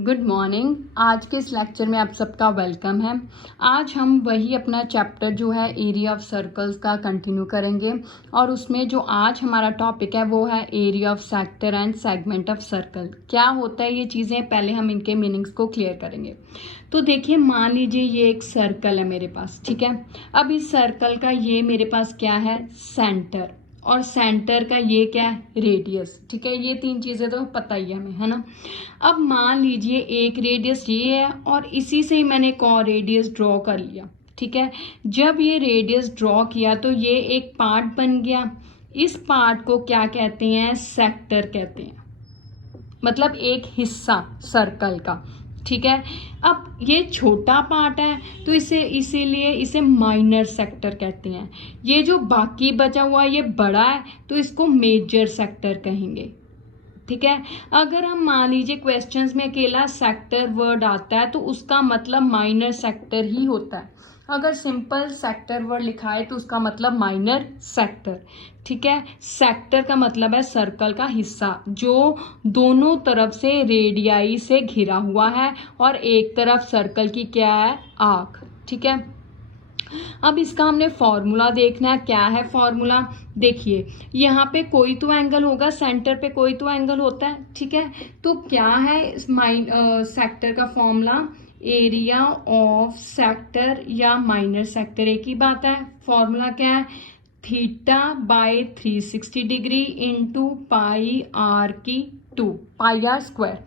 Good morning. आज के इस लेक्चर में आप सबका वेलकम है। आज हम वही अपना चैप्टर जो है एरिया ऑफ सर्कल्स का कंटिन्यू करेंगे और उसमें जो आज हमारा टॉपिक है वो है area of sector and segment of circle. क्या होता है ये चीज़ें, पहले हम इनके मीनिंग्स को क्लियर करेंगे। तो देखिए, मान लीजिए ये एक सर्कल है मेरे पास, ठीक है। अब इस सर्कल का ये मेरे पास क्या है, सेंटर, और सेंटर का ये क्या है, रेडियस, ठीक है। ये तीन चीज़ें तो पता ही है हमें, है ना। अब मान लीजिए एक रेडियस ये है और इसी से ही मैंने एक और रेडियस ड्रॉ कर लिया, ठीक है। जब ये रेडियस ड्रॉ किया तो ये एक पार्ट बन गया। इस पार्ट को क्या कहते हैं, सेक्टर कहते हैं, मतलब एक हिस्सा सर्कल का, ठीक है। अब ये छोटा पार्ट है तो इसीलिए इसे माइनर सेक्टर कहते हैं। ये जो बाकी बचा हुआ ये बड़ा है तो इसको मेजर सेक्टर कहेंगे, ठीक है। अगर हम मान लीजिए क्वेश्चंस में अकेला सेक्टर वर्ड आता है तो उसका मतलब माइनर सेक्टर ही होता है। अगर सिंपल सेक्टर वर्ड लिखा है तो उसका मतलब माइनर सेक्टर, ठीक है। सेक्टर का मतलब है सर्कल का हिस्सा जो दोनों तरफ से रेडियाई से घिरा हुआ है और एक तरफ सर्कल की क्या है, आर्क, ठीक है। अब इसका हमने फॉर्मूला देखना है। क्या है फॉर्मूला, देखिए यहाँ पे कोई तो एंगल होगा, सेंटर पे कोई तो एंगल होता है, ठीक है। तो क्या है सेक्टर का फॉर्मूला, एरिया ऑफ सेक्टर या माइनर सेक्टर एक ही बात है। फॉर्मूला क्या है, theta by 360 degree into pi r की 2 पाई आर स्क्वायर।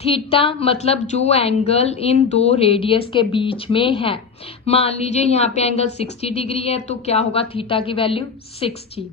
थीटा मतलब जो एंगल इन दो रेडियस के बीच में है। मान लीजिए यहाँ पे एंगल 60 डिग्री है तो क्या होगा, थीटा की वैल्यू 60।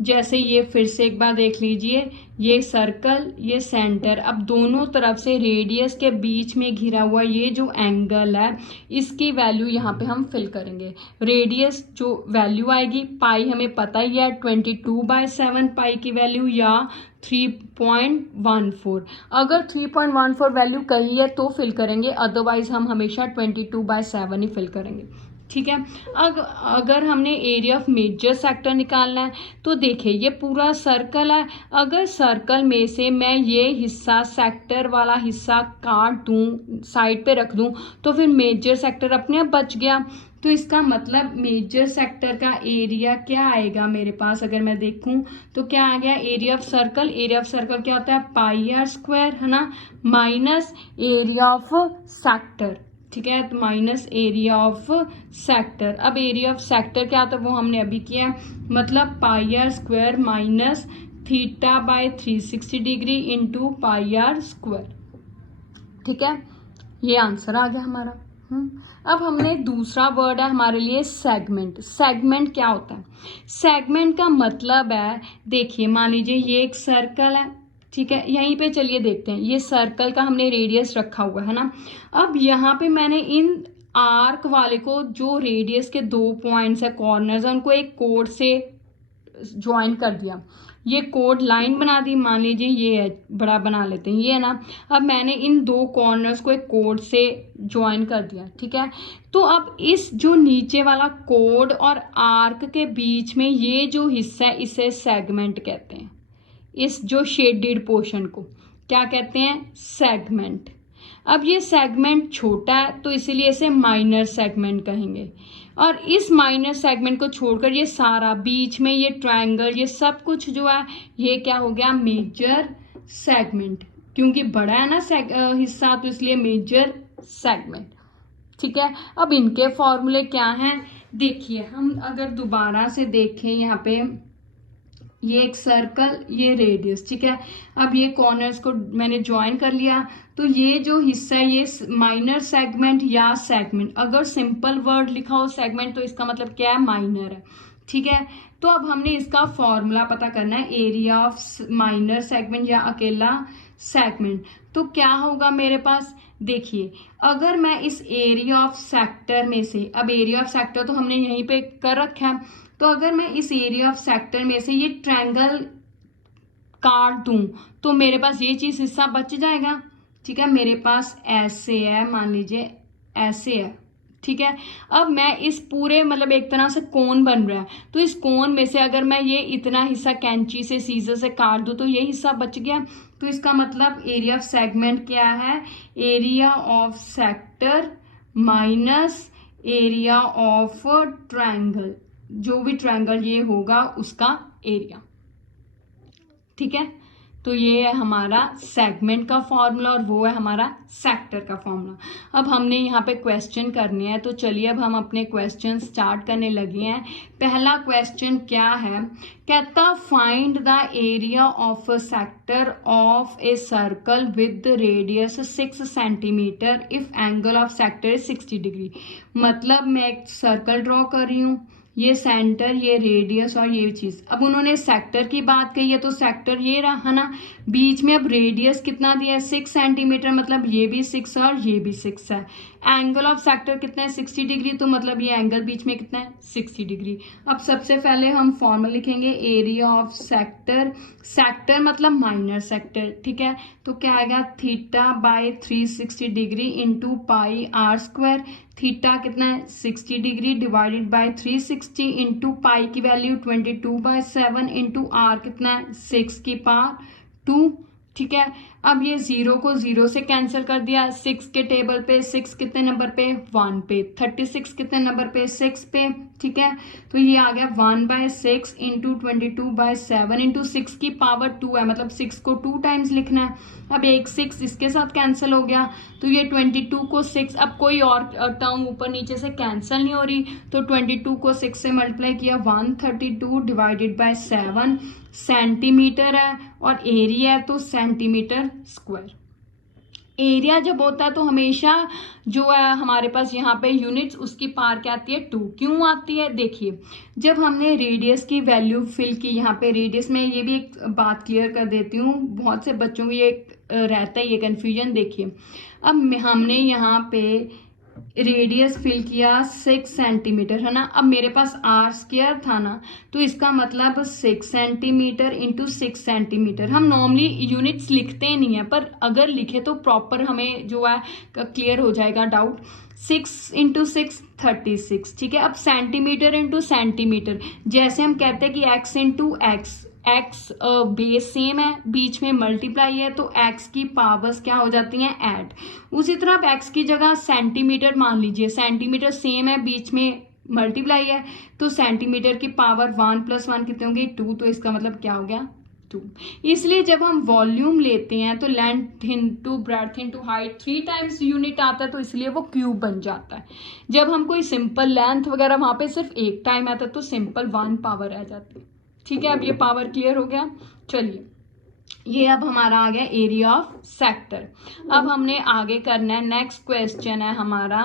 जैसे ये फिर से एक बार देख लीजिए, ये सर्कल, ये सेंटर, अब दोनों तरफ से रेडियस के बीच में घिरा हुआ ये जो एंगल है इसकी वैल्यू यहाँ पे हम फिल करेंगे। रेडियस जो वैल्यू आएगी, पाई हमें पता ही है 22/7 पाई की वैल्यू या 3.14। अगर 3.14 वैल्यू कही है तो फिल करेंगे, अदरवाइज हम हमेशा 22/7 ही फिल करेंगे, ठीक है। अगर हमने एरिया ऑफ मेजर सेक्टर निकालना है तो देखिए ये पूरा सर्कल है। अगर सर्कल में से मैं ये हिस्सा, सेक्टर वाला हिस्सा काट दूं, साइड पे रख दूं, तो फिर मेजर सेक्टर अपने आप बच गया। तो इसका मतलब मेजर सेक्टर का एरिया क्या आएगा मेरे पास, अगर मैं देखूं तो क्या आ गया, area of circle. Area of circle क्या होता है, पाई आर स्क्वायर, है ना, माइनस एरिया ऑफ सेक्टर, ठीक है। तो माइनस एरिया ऑफ सेक्टर। अब एरिया ऑफ सेक्टर क्या था वो हमने अभी किया, मतलब pi r square minus theta by 360 degree into pi r square, ठीक है। ये आंसर आ गया हमारा। अब हमने दूसरा वर्ड है हमारे लिए सेगमेंट। सेगमेंट क्या होता है, सेगमेंट का मतलब है, देखिए मान लीजिए ये एक सर्कल है, ठीक है। यहीं पे चलिए देखते हैं, ये सर्कल का हमने रेडियस रखा हुआ है ना। अब यहाँ पे मैंने इन आर्क वाले को, जो रेडियस के 2 पॉइंट्स है, कॉर्नर्स है, उनको एक कोड से ज्वाइन कर दिया। ये कोड लाइन बना दी, मान लीजिए ये है, बड़ा बना लेते हैं, ये है ना। अब मैंने इन दो कॉर्नर्स को एक कोड से ज्वाइन कर दिया, ठीक है। तो अब इस जो नीचे वाला कोड और आर्क के बीच में ये जो हिस्सा है इसे सेगमेंट कहते हैं। इस जो शेडेड पोर्शन को क्या कहते हैं, सेगमेंट। अब ये सेगमेंट छोटा है तो इसीलिए इसे माइनर सेगमेंट कहेंगे। और इस माइनर सेगमेंट को छोड़कर ये सारा बीच में ये ट्रायंगल, ये सब कुछ जो है ये क्या हो गया, मेजर सेगमेंट। क्योंकि बड़ा है ना हिस्सा तो इसलिए मेजर सेगमेंट, ठीक है। अब इनके फॉर्मूले क्या हैं, देखिए हम अगर दोबारा से देखें, यहाँ पे ये एक सर्कल, ये रेडियस, ठीक है। अब ये कॉर्नर्स को मैंने ज्वाइन कर लिया तो ये जो हिस्सा है ये माइनर सेगमेंट या सेगमेंट। अगर सिंपल वर्ड लिखा हो सेगमेंट तो इसका मतलब क्या है, माइनर है, ठीक है। तो अब हमने इसका फॉर्मूला पता करना है, एरिया ऑफ माइनर सेगमेंट या अकेला सेगमेंट। तो क्या होगा मेरे पास, देखिए अगर मैं इस एरिया ऑफ सेक्टर में से, अब एरिया ऑफ सेक्टर तो हमने यहीं पे कर रखा है, तो अगर मैं इस एरिया ऑफ सेक्टर में से ये ट्रायंगल काट दूं तो मेरे पास ये चीज हिस्सा बच जाएगा, ठीक है। मेरे पास ऐसे है, मान लीजिए ऐसे है, ठीक है। अब मैं इस पूरे मतलब एक तरह से कोन बन रहा है, तो इस कोन में से अगर मैं ये इतना हिस्सा कैंची से सीजर से काट दूं तो ये हिस्सा बच गया। तो इसका मतलब एरिया ऑफ सेगमेंट क्या है, area of sector minus area of triangle, जो भी ट्रायंगल ये होगा उसका एरिया। ठीक है, तो ये है हमारा सेगमेंट का फॉर्मूला और वो है हमारा सेक्टर का फॉर्मूला। अब हमने यहाँ पे क्वेश्चन करने हैं, तो चलिए अब हम अपने क्वेश्चन स्टार्ट करने लगे हैं। पहला क्वेश्चन क्या है, कहता find the area of a sector of a circle with radius 6 centimetre if angle of sector is 60 degree. मतलब मैं एक सर्कल ड्रॉ कर रही हूँ, ये सेंटर, ये रेडियस और ये चीज। अब उन्होंने सेक्टर की बात कही है तो सेक्टर ये रहा ना, बीच में अब रेडियस कितना दिया है 6 सेंटीमीटर, मतलब ये भी 6 और ये भी 6 है। एंगल ऑफ सेक्टर कितना है 60 डिग्री, तो मतलब ये एंगल बीच में कितना है 60 डिग्री। अब सबसे पहले हम फॉर्मूला लिखेंगे एरिया ऑफ सेक्टर, सेक्टर मतलब माइनर सेक्टर, ठीक है। तो क्या आएगा theta by 360 degree into pi r square. Theta कितना है 60 degree divided by 360 into pi की वैल्यू 22/7 इंटू आर कितना है 6 की पावर 2, ठीक है। अब ये 0 को 0 से कैंसिल कर दिया, 6 के टेबल पे 6 कितने नंबर पे 1 पे, 36 कितने नंबर पे 6 पे, ठीक है। तो ये आ गया 1/6 इंटू 22/7 इंटू 6 की पावर 2 है, मतलब 6 को 2 टाइम्स लिखना है। अब एक 6 इसके साथ कैंसिल हो गया, तो ये 22 को 6, अब कोई और टर्म ऊपर नीचे से कैंसिल नहीं हो रही, तो 22 को 6 से मल्टीप्लाई किया 132 डिवाइडेड बाय 7 सेंटीमीटर है और एरिया है तो सेंटीमीटर स्क्वायर। एरिया जब होता है तो हमेशा जो है हमारे पास यहाँ पे यूनिट्स उसकी पावर क्या आती है 2। क्यों आती है, देखिए जब हमने रेडियस की वैल्यू फिल की, यहाँ पे रेडियस में ये भी एक बात क्लियर कर देती हूँ, बहुत से बच्चों को ये रहता है ये कंफ्यूजन। देखिए अब हमने यहाँ पे रेडियस फिल किया 6 सेंटीमीटर है ना, अब मेरे पास आर स्क्वायर था ना, तो इसका मतलब 6 सेंटीमीटर इंटू 6 सेंटीमीटर। हम नॉर्मली यूनिट्स लिखते नहीं है, पर अगर लिखे तो प्रॉपर हमें जो है क्लियर हो जाएगा डाउट। 6 इंटू 6 36, ठीक है। अब सेंटीमीटर इंटू सेंटीमीटर, जैसे हम कहते हैं कि x into x, x base same है, बीच में मल्टीप्लाई है, तो x की पावर्स क्या हो जाती हैं ऐड। उसी तरह अब x की जगह सेंटीमीटर मान लीजिए, सेंटीमीटर सेम है, बीच में मल्टीप्लाई है, तो सेंटीमीटर की पावर 1 + 1 कितने होंगे 2, तो इसका मतलब क्या हो गया 2। इसलिए जब हम वॉल्यूम लेते हैं तो length into breadth into height 3 times unit आता है, तो इसलिए वो क्यूब बन जाता है। जब हम कोई सिंपल लेंथ वगैरह वहां पे सिर्फ एक टाइम आता है तो सिंपल 1 पावर रह जाती है, ठीक है। अब ये पावर क्लियर हो गया। चलिए ये अब हमारा आ गया एरिया ऑफ सेक्टर। अब हमने आगे करना है, नेक्स्ट क्वेश्चन है हमारा,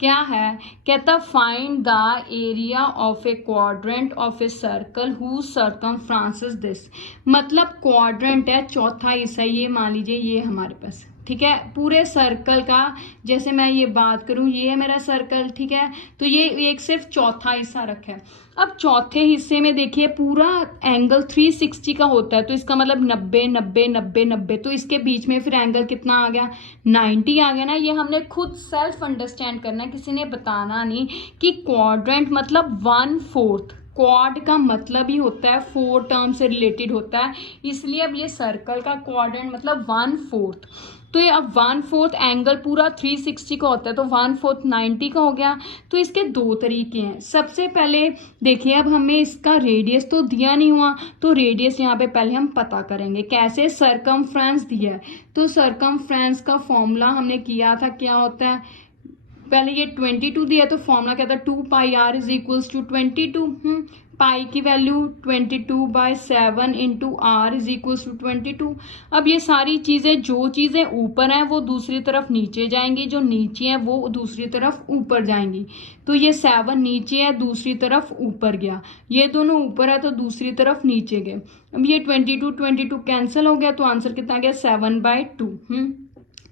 क्या है, कहता find the area of A quadrant of a circle who circumferences this. मतलब क्वाड्रेंट है चौथा हिस्सा, ये मान लीजिए ये हमारे पास, ठीक है, पूरे सर्कल का। जैसे मैं ये बात करूं, ये है मेरा सर्कल, ठीक है, तो ये एक सिर्फ चौथा हिस्सा रखा है। अब चौथे हिस्से में देखिए पूरा एंगल 360 का होता है, तो इसका मतलब 90 90 90 90, तो इसके बीच में फिर एंगल कितना आ गया 90 आ गया ना। ये हमने खुद सेल्फ अंडरस्टैंड करना है, किसी ने बताना नहीं कि क्वाड्रेंट मतलब 1/4। क्वाड का मतलब ही होता है 4 टर्म से रिलेटेड होता है, इसलिए अब ये सर्कल का क्वाड्रेंट मतलब 1/4। तो ये अब 1/4 एंगल पूरा 360 का होता है, तो 1/4 90 का हो गया। तो इसके 2 तरीके हैं। सबसे पहले देखिए, अब हमें इसका रेडियस तो दिया नहीं हुआ, तो रेडियस यहाँ पे पहले हम पता करेंगे कैसे। सर्कमफ्रेंस दिया है, तो सर्कमफ्रेंस का फॉर्मूला हमने किया था, क्या होता है, पहले ये 22 दिया तो फॉर्मूला क्या था 2πr is equals to 22। Pi की value 22/7 into r is equals to 22। अब ये सारी चीजें, जो चीजें ऊपर हैं वो दूसरी तरफ नीचे जाएंगी, जो नीचे हैं वो दूसरी तरफ ऊपर जाएंगी। तो ये 7 नीचे है, दूसरी तरफ ऊपर गया, ये दोनों ऊपर है तो दूसरी तरफ नीचे गए। अब ये 22 कैंसिल हो गया, तो आंसर कितना आ गया 7/2।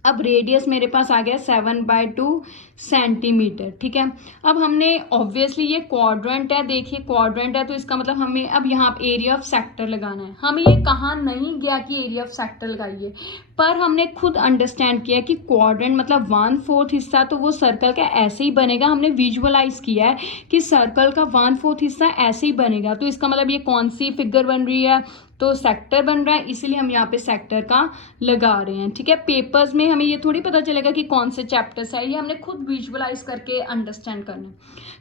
अब रेडियस मेरे पास आ गया 7/2। सेंटीमीटर। ठीक है, अब हमने ऑब्वियसली ये क्वाड्रेंट है, देखिए क्वाड्रेंट है तो इसका मतलब हमें अब यहाँ एरिया ऑफ सेक्टर लगाना है। हमें ये कहा नहीं गया कि एरिया ऑफ सेक्टर लगाइए, पर हमने खुद अंडरस्टैंड किया कि क्वाड्रेंट मतलब 1/4 हिस्सा तो वो सर्कल का ऐसे ही बनेगा। हमने विजुअलाइज किया है कि सर्कल का 1/4 हिस्सा ऐसे ही बनेगा, तो इसका मतलब ये कौन सी फिगर बन रही है, तो सेक्टर बन रहा है, इसीलिए हम यहाँ पे सेक्टर का लगा रहे हैं। ठीक है, पेपर्स में हमें ये थोड़ी पता चलेगा कि कौन से चैप्टर्स है, ये हमने खुद विजुअलाइज करके अंडरस्टैंड करना है।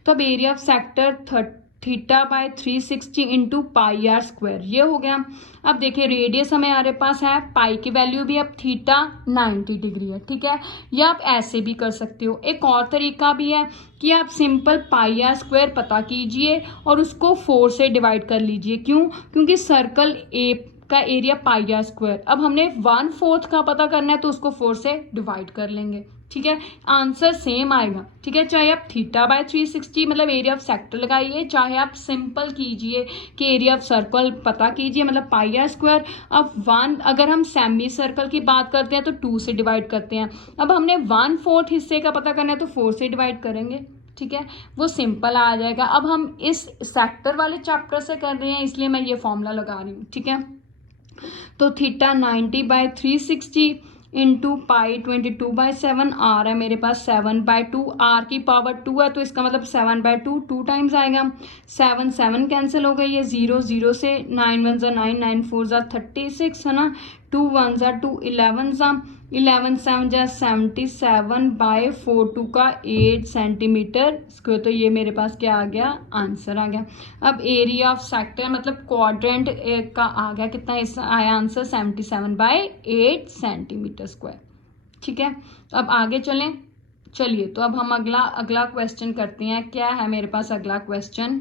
तो अब area of sector θ/360 into pi r square, ये हो गया। अब देखिए रेडियस हमारे पास है, पाई की वैल्यू भी अब थीटा 90 डिग्री है। ठीक है, या आप ऐसे भी कर सकते हो। एक और तरीका भी है कि आप सिंपल पाई आर स्क्वायर पता कीजिए और उसको 4 से डिवाइड कर लीजिए। क्यों? क्योंकि सर्कल ए का एरिया पाई आर स्क्वायर, अब हमने 1/4 का पता करना है तो उसको 4 से डिवाइड कर लेंगे। ठीक है, आंसर सेम आएगा। ठीक है, चाहे आप θ/360 मतलब एरिया ऑफ सेक्टर लगाइए, चाहे आप सिंपल कीजिए कि एरिया ऑफ सर्कल पता कीजिए मतलब पाई आर स्क्वायर। अब 1 अगर हम सेमी सर्कल की बात करते हैं तो 2 से डिवाइड करते हैं। अब हमने 1/4 हिस्से का पता करना है तो 4 से डिवाइड करेंगे। ठीक है, वो सिंपल आ जाएगा। अब हम इस सेक्टर वाले चैप्टर से कर रहे हैं इसलिए मैं ये फॉर्मूला लगा रही हूँ। ठीक है, तो θ 90/360 इंटू पाई 22/7, आर है मेरे पास 7/2, आर की पावर 2 है तो इसका मतलब 7/2 2 टाइम्स आएगा। 7 7 कैंसिल हो गई, ये 0 0 से 9 1 ज़ा 9 9 4 ज़ा 36 है ना, 2 1 ज़ा 2 11 ज़ा 11 7 जा 77/42 का 8 सेंटीमीटर स्क्वायर। तो ये मेरे पास क्या आ गया, आंसर आ गया। अब एरिया ऑफ सेक्टर मतलब क्वाड्रेंट का आ गया कितना, इस आया आंसर 77/8 सेंटीमीटर स्क्वायर। ठीक है, अब आगे चलिए तो अब हम अगला क्वेश्चन करते हैं। क्या है मेरे पास अगला क्वेश्चन,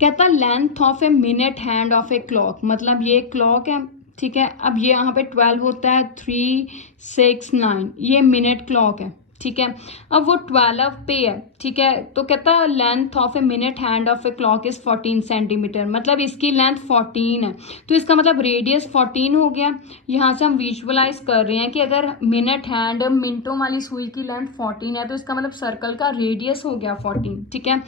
कहता length of a minute hand of a clock, मतलब ये क्लॉक है। ठीक है, अब ये यहाँ पे 12 होता है, 3 6 9, ये मिनट क्लॉक है। ठीक है, अब वो 12 पे है। ठीक है, तो कहता है length of a minute hand of a clock is 14 centimetre, मतलब इसकी लेंथ 14 है तो इसका मतलब रेडियस 14 हो गया। यहाँ से हम विजुअलाइज कर रहे हैं कि अगर मिनट हैंड मिनटों वाली सुई की लेंथ 14 है तो इसका मतलब सर्कल का रेडियस हो गया 14। ठीक है,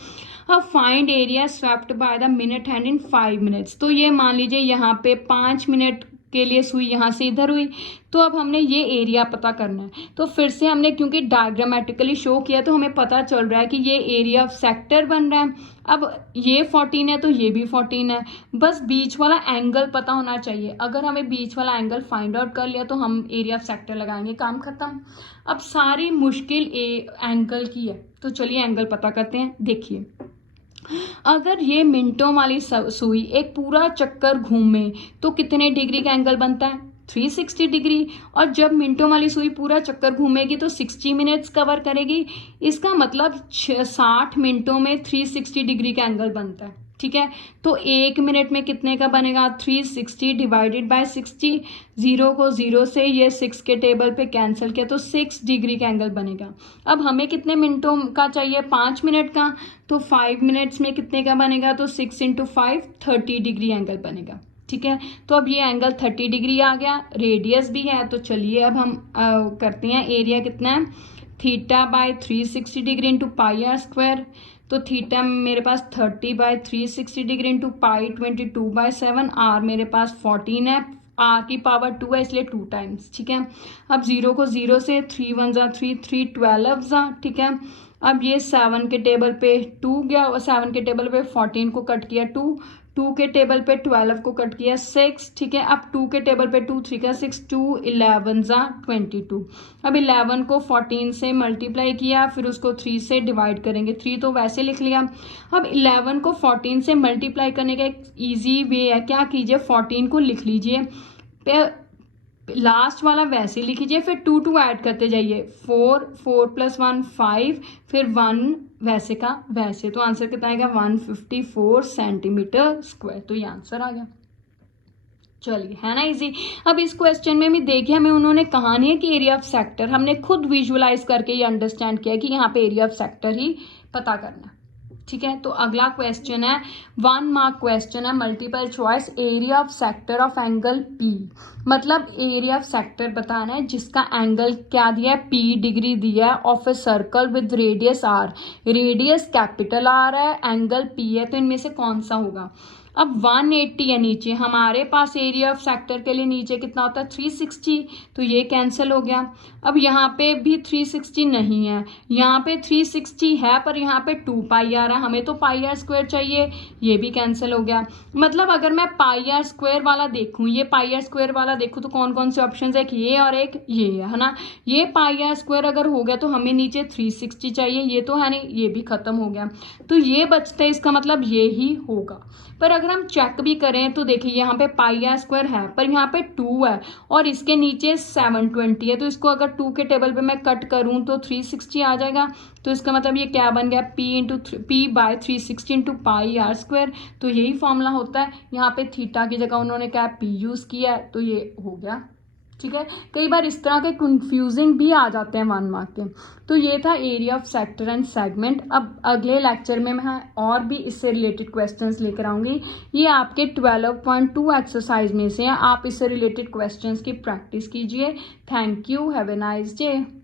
अब find area swept by the minute hand in 5 minutes, तो ये मान लीजिए यहाँ पे 5 मिनट के लिए सुई यहाँ से इधर हुई, तो अब हमने ये एरिया पता करना है। तो फिर से हमने क्योंकि डायग्रामेटिकली शो किया तो हमें पता चल रहा है कि ये एरिया ऑफ सेक्टर बन रहा है। अब ये 14 है तो ये भी 14 है, बस बीच वाला एंगल पता होना चाहिए। अगर हमें बीच वाला एंगल फाइंड आउट कर लिया तो हम एरिया ऑफ सेक्टर लगाएंगे, काम खत्म। अब सारी मुश्किल एंगल की है, तो चलिए एंगल पता करते हैं। देखिए अगर ये मिनटों वाली सुई एक पूरा चक्कर घूमे तो कितने डिग्री का एंगल बनता है, 360 डिग्री। और जब मिनटों वाली सुई पूरा चक्कर घूमेगी तो 60 मिनट्स कवर करेगी, इसका मतलब 60 मिनटों में 360 डिग्री का एंगल बनता है। ठीक है, तो 1 मिनट में कितने का बनेगा, 360 डिवाइडेड बाय 60, 0 को 0 से ये 6 के टेबल पे कैंसिल किया तो 6 डिग्री का एंगल बनेगा। अब हमें कितने मिनटों का चाहिए, 5 मिनट का, तो 5 मिनट्स में कितने का बनेगा, तो 6 × 5 30 डिग्री एंगल बनेगा। ठीक है, तो अब ये एंगल 30 डिग्री आ गया, रेडियस भी है। तो चलिए अब हम करते हैं, एरिया कितना है, θ/360 degree into pi r square, तो थीटा मेरे पास 30/360 डिग्री इंटू पाई 22/7, आर मेरे पास 14 है, आर की पावर 2 है इसलिए 2 टाइम्स। ठीक है, अब 0 को 0 से 3 1 ज़ा 3 3 12 ज़ा। ठीक है, अब ये 7 के टेबल पे 2 गया और 7 के टेबल पे 14 को कट किया 2 के टेबल पे 12 को कट किया 6। ठीक है, अब 2 के टेबल पे 2 3 का 6 2 11 ज़ा 22। अब 11 को 14 से मल्टीप्लाई किया, फिर उसको 3 से डिवाइड करेंगे, 3 तो वैसे लिख लिया। अब 11 को 14 से मल्टीप्लाई करने का एक ईजी वे है, क्या कीजिए 14 को लिख लीजिए, लास्ट वाला वैसे लिख लीजिए, फिर 2 2 ऐड करते जाइए, 4 4 + 1 5, फिर 1 वैसे का वैसे, तो आंसर कितना आएगा 154 सेंटीमीटर स्क्वायर। तो ये आंसर आ गया। चलिए, है ना इजी। अब इस क्वेश्चन में भी देखिए हमें उन्होंने कहा नहीं है कि एरिया ऑफ सेक्टर, हमने खुद विजुअलाइज करके ये अंडरस्टैंड किया कि यहाँ पे एरिया ऑफ सेक्टर ही पता करना है। ठीक है। तो अगला क्वेश्चन है 1 मार्क क्वेश्चन है, multiple choice. Area of sector of angle P, मतलब एरिया ऑफ सेक्टर बताना है जिसका एंगल क्या दिया है, पी डिग्री दिया है, of a circle with radius r. Radius capital R है, एंगल पी है, तो इनमें से कौन सा होगा। अब 180 है नीचे, हमारे पास एरिया ऑफ सेक्टर के लिए नीचे कितना होता है 360, तो ये कैंसिल हो गया। अब यहाँ पे भी 360 नहीं है, यहाँ पे 360 है पर यहाँ पे 2 पाई आ रहा है, हमें तो पाई आर स्क्वायर चाहिए, ये भी कैंसिल हो गया। मतलब अगर मैं पाई आर स्क्वायर वाला देखूँ, ये पाई आर स्क्वायर वाला देखूँ तो कौन कौन से ऑप्शन है, एक ये और एक ये है ना। ये पाई आर स्क्वायर अगर हो गया तो हमें नीचे 360 चाहिए, ये तो है नहीं, ये भी खत्म हो गया, तो ये बचते, इसका मतलब ये ही होगा। पर अगर हम चेक भी करें तो देखिए यहाँ पे पाई आर स्क्वायर है पर यहाँ पे 2 है और इसके नीचे 720 है, तो इसको अगर 2 के टेबल पे मैं कट करूँ तो 360 आ जाएगा। तो इसका मतलब ये क्या बन गया, P by 360 into pi r square. तो यही फॉर्मूला होता है। यहाँ पे थीटा की जगह उन्होंने क्या P यूज़ किया है, तो ये हो गया। ठीक है, कई बार इस तरह के कंफ्यूजिंग भी आ जाते हैं 1 मार्क के। तो ये था area of sector and segment. अब अगले लेक्चर में मैं और भी इससे रिलेटेड क्वेश्चंस लेकर आऊँगी। ये आपके 12.2 एक्सरसाइज में से हैं, आप इससे रिलेटेड क्वेश्चंस की प्रैक्टिस कीजिए। Thank you, have a nice day.